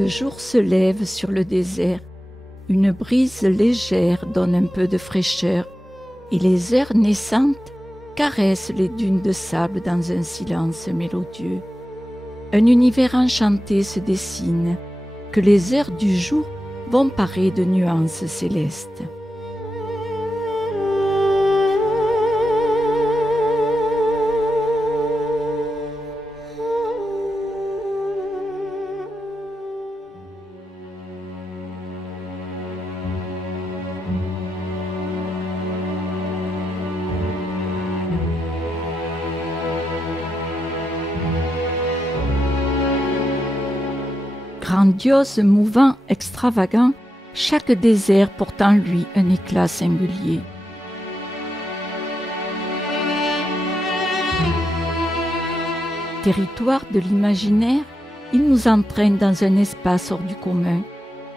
Le jour se lève sur le désert, une brise légère donne un peu de fraîcheur et les heures naissantes caressent les dunes de sable dans un silence mélodieux. Un univers enchanté se dessine, que les heures du jour vont parer de nuances célestes. Grandiose, mouvant, extravagant, chaque désert porte en lui un éclat singulier. Territoire de l'imaginaire, il nous entraîne dans un espace hors du commun,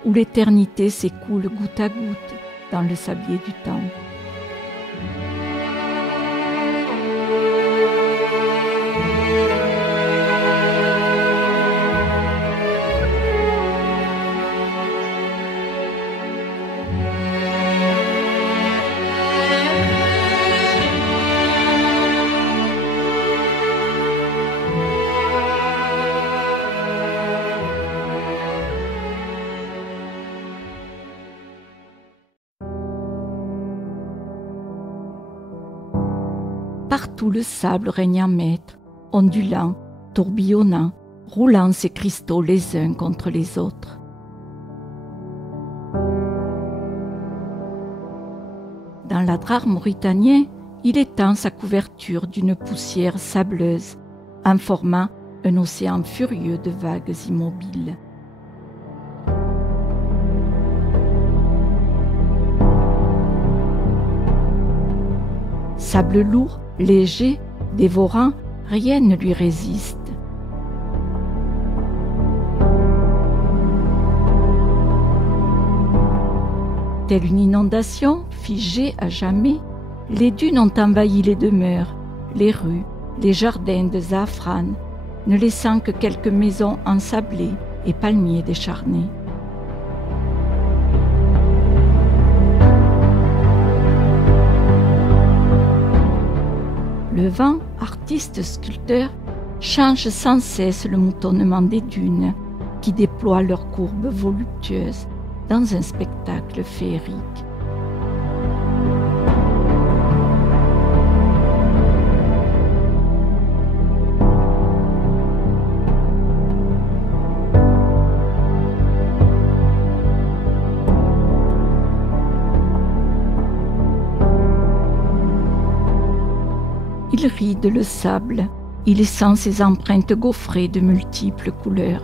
où l'éternité s'écoule goutte à goutte dans le sablier du temps. Partout le sable règne en maître, ondulant, tourbillonnant, roulant ses cristaux les uns contre les autres. Dans l'Adrar mauritanien, il étend sa couverture d'une poussière sableuse, en formant un océan furieux de vagues immobiles. Sable lourd, léger, dévorant, rien ne lui résiste. Telle une inondation, figée à jamais, les dunes ont envahi les demeures, les rues, les jardins de Zafran, ne laissant que quelques maisons ensablées et palmiers décharnés. Le vent, artiste sculpteur, change sans cesse le moutonnement des dunes qui déploient leurs courbes voluptueuses dans un spectacle féerique. Il ride le sable, y laissant ses empreintes gaufrées de multiples couleurs.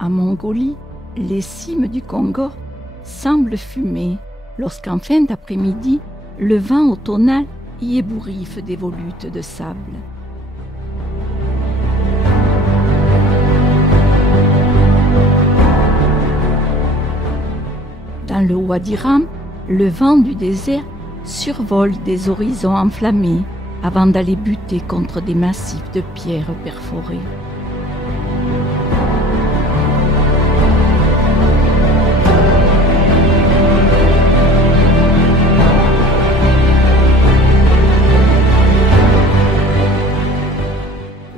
En Mongolie, les cimes du Congo semblent fumer lorsqu'en fin d'après-midi, le vent automnal y ébouriffe des volutes de sable. Dans le Wadi Rum, le vent du désert survole des horizons enflammés avant d'aller buter contre des massifs de pierres perforées.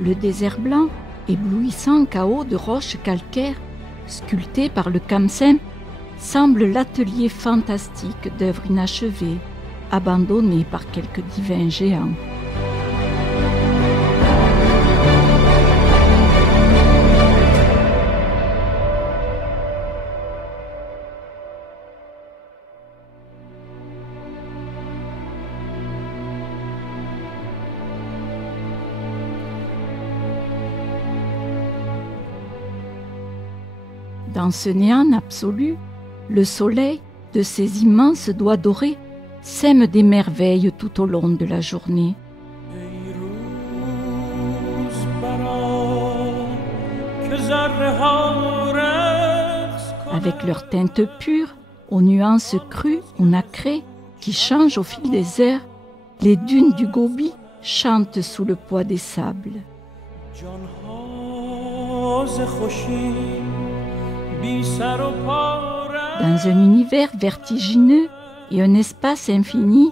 Le désert blanc, éblouissant chaos de roches calcaires, sculpté par le Kamsem, semble l'atelier fantastique d'œuvres inachevées, abandonnées par quelques divins géants. Dans ce néant absolu, le soleil, de ses immenses doigts dorés, sème des merveilles tout au long de la journée. Avec leurs teintes pures, aux nuances crues ou nacrées, qui changent au fil des heures, les dunes du Gobi chantent sous le poids des sables. Dans un univers vertigineux et un espace infini,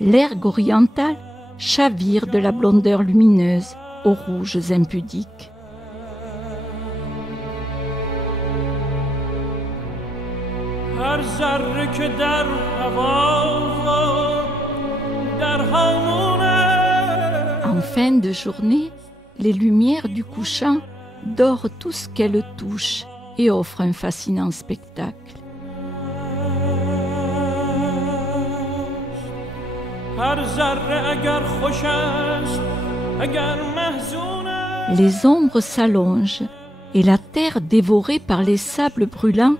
l'ergue orientale chavire de la blondeur lumineuse aux rouges impudiques. En fin de journée, les lumières du couchant dorent tout ce qu'elles touchent et offrent un fascinant spectacle. Les ombres s'allongent et la terre dévorée par les sables brûlants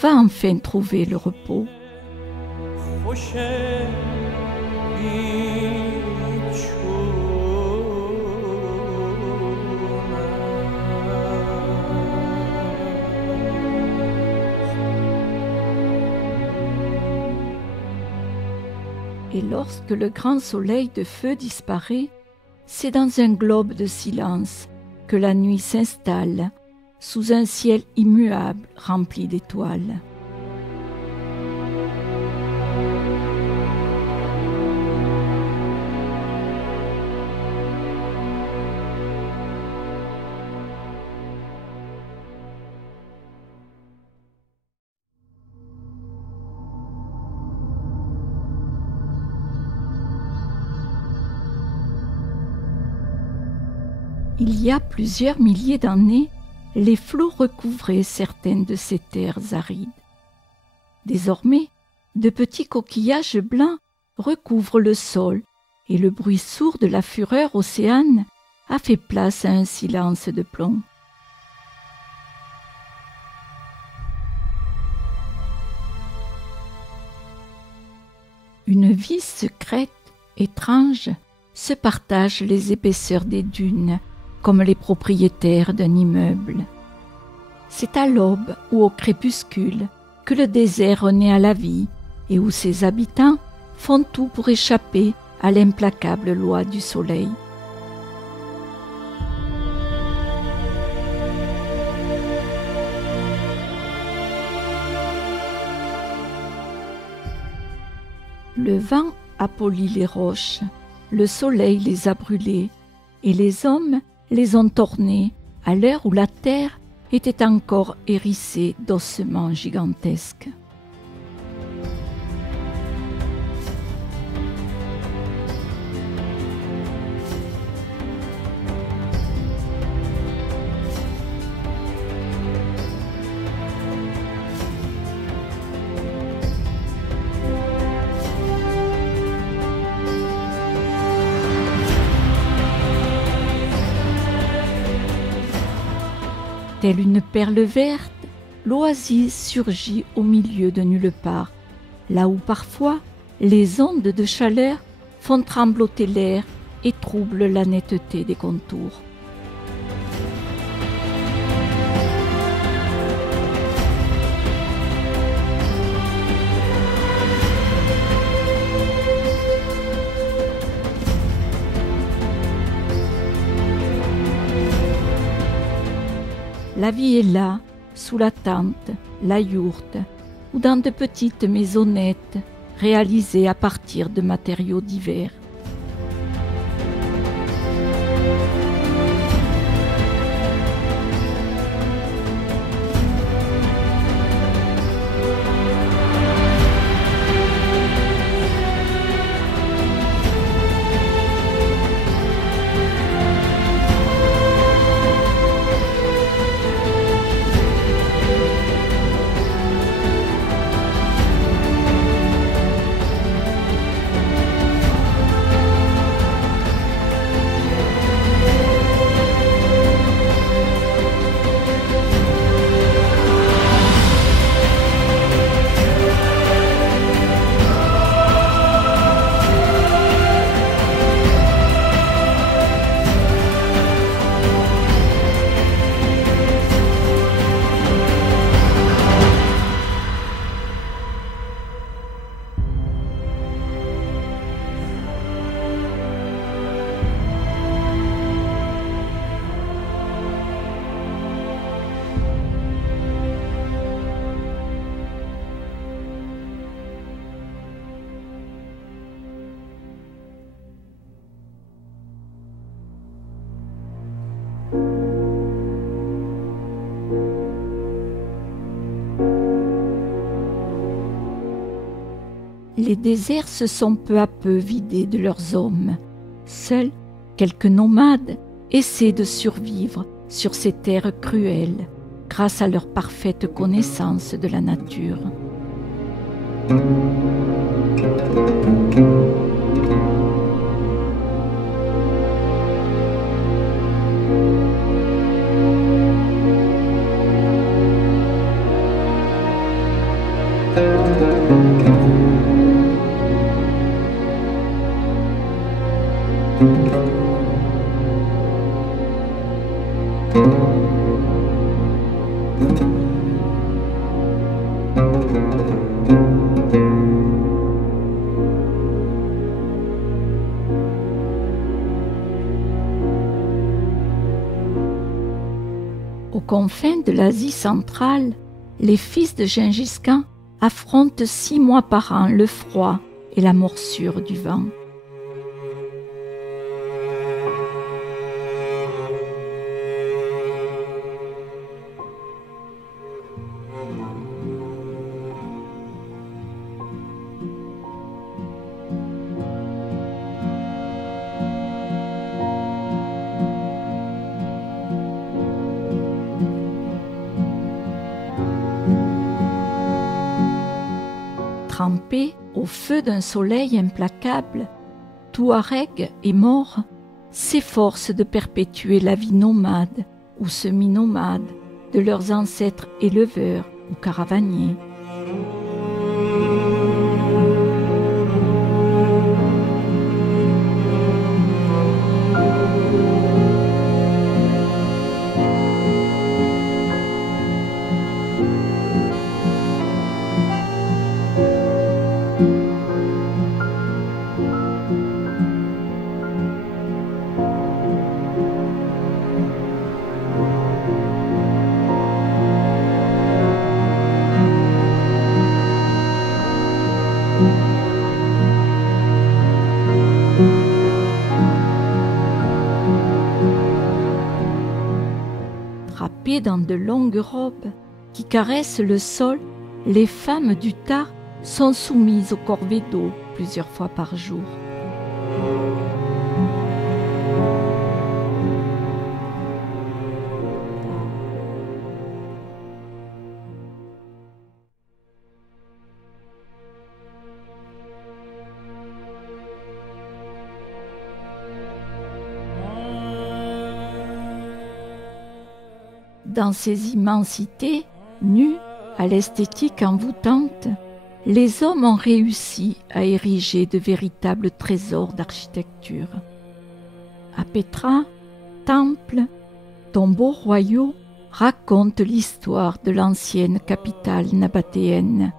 va enfin trouver le repos. Et lorsque le grand soleil de feu disparaît, c'est dans un globe de silence que la nuit s'installe, sous un ciel immuable rempli d'étoiles. Il y a plusieurs milliers d'années, les flots recouvraient certaines de ces terres arides. Désormais, de petits coquillages blancs recouvrent le sol et le bruit sourd de la fureur océane a fait place à un silence de plomb. Une vie secrète, étrange, se partage les épaisseurs des dunes comme les propriétaires d'un immeuble. C'est à l'aube ou au crépuscule que le désert renaît à la vie et où ses habitants font tout pour échapper à l'implacable loi du soleil. Le vent a poli les roches, le soleil les a brûlées, et les hommes les ont ornées à l'heure où la terre était encore hérissée d'ossements gigantesques. Telle une perle verte, l'oasis surgit au milieu de nulle part, là où parfois les ondes de chaleur font trembloter l'air et troublent la netteté des contours. La vie est là, sous la tente, la yourte, ou dans de petites maisonnettes réalisées à partir de matériaux divers. les déserts se sont peu à peu vidés de leurs hommes. Seuls quelques nomades essaient de survivre sur ces terres cruelles grâce à leur parfaite connaissance de la nature. Aux confins de l'Asie centrale, les fils de Gengis Khan affrontent 6 mois par an le froid et la morsure du vent. Trempés au feu d'un soleil implacable, Touaregs et Maures s'efforcent de perpétuer la vie nomade ou semi-nomade de leurs ancêtres éleveurs ou caravaniers. Drapées dans de longues robes qui caressent le sol, les femmes du Tar sont soumises aux corvées d'eau plusieurs fois par jour. Dans ces immensités, nues, à l'esthétique envoûtante, les hommes ont réussi à ériger de véritables trésors d'architecture. À Petra, temples, tombeaux royaux racontent l'histoire de l'ancienne capitale nabatéenne.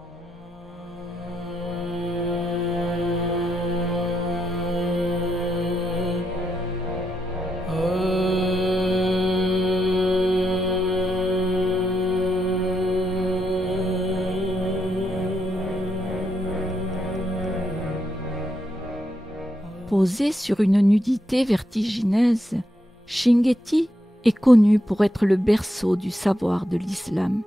Posée sur une nudité vertigineuse, Chinguetti est connu pour être le berceau du savoir de l'islam.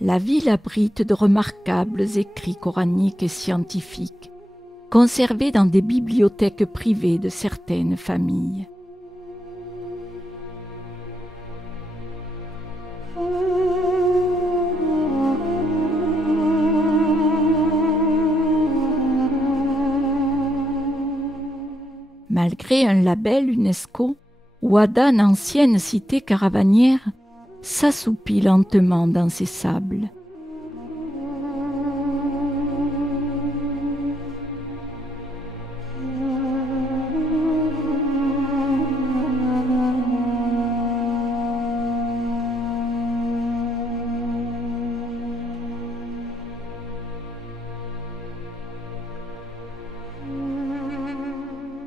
La ville abrite de remarquables écrits coraniques et scientifiques, conservés dans des bibliothèques privées de certaines familles. Malgré un label UNESCO, Ouadane, ancienne cité caravanière, s'assoupit lentement dans ses sables.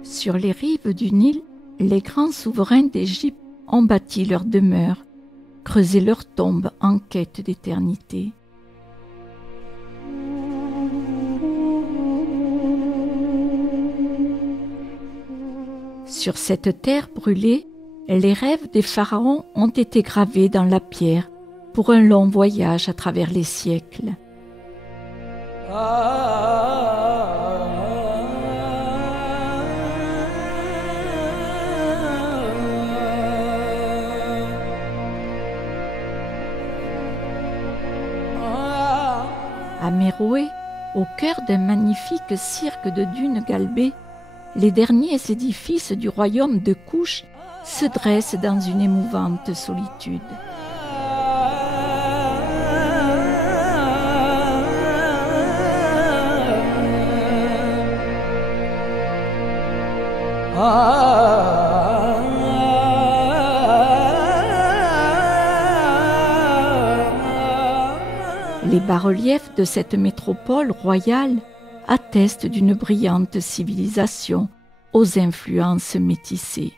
Sur les rives du Nil, les grands souverains d'Égypte ont bâti leurs demeures, creusé leurs tombes en quête d'éternité. Sur cette terre brûlée, les rêves des pharaons ont été gravés dans la pierre pour un long voyage à travers les siècles. À Méroé, au cœur d'un magnifique cirque de dunes galbées, les derniers édifices du royaume de Couche se dressent dans une émouvante solitude. Les bas-reliefs de cette métropole royale attestent d'une brillante civilisation aux influences métissées.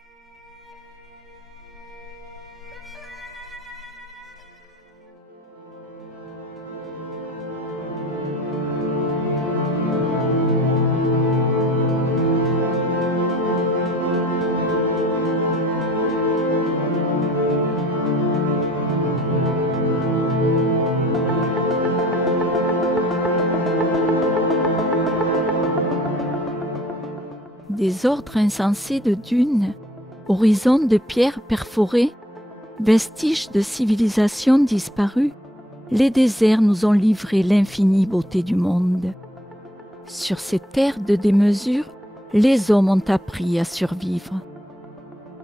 Des ordres insensés de dunes, horizons de pierres perforées, vestiges de civilisations disparues, les déserts nous ont livré l'infinie beauté du monde. Sur ces terres de démesure, les hommes ont appris à survivre.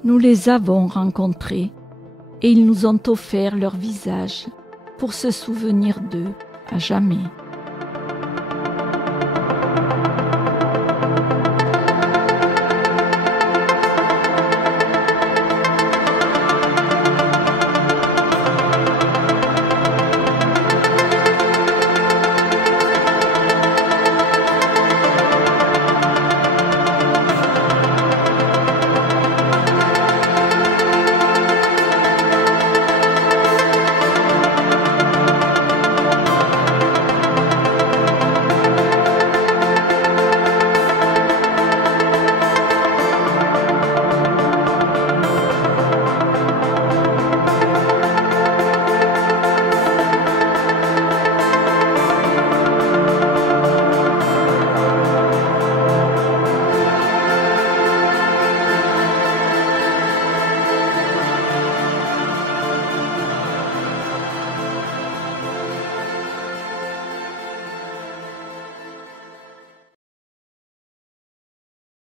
Nous les avons rencontrés et ils nous ont offert leur visage pour se souvenir d'eux à jamais.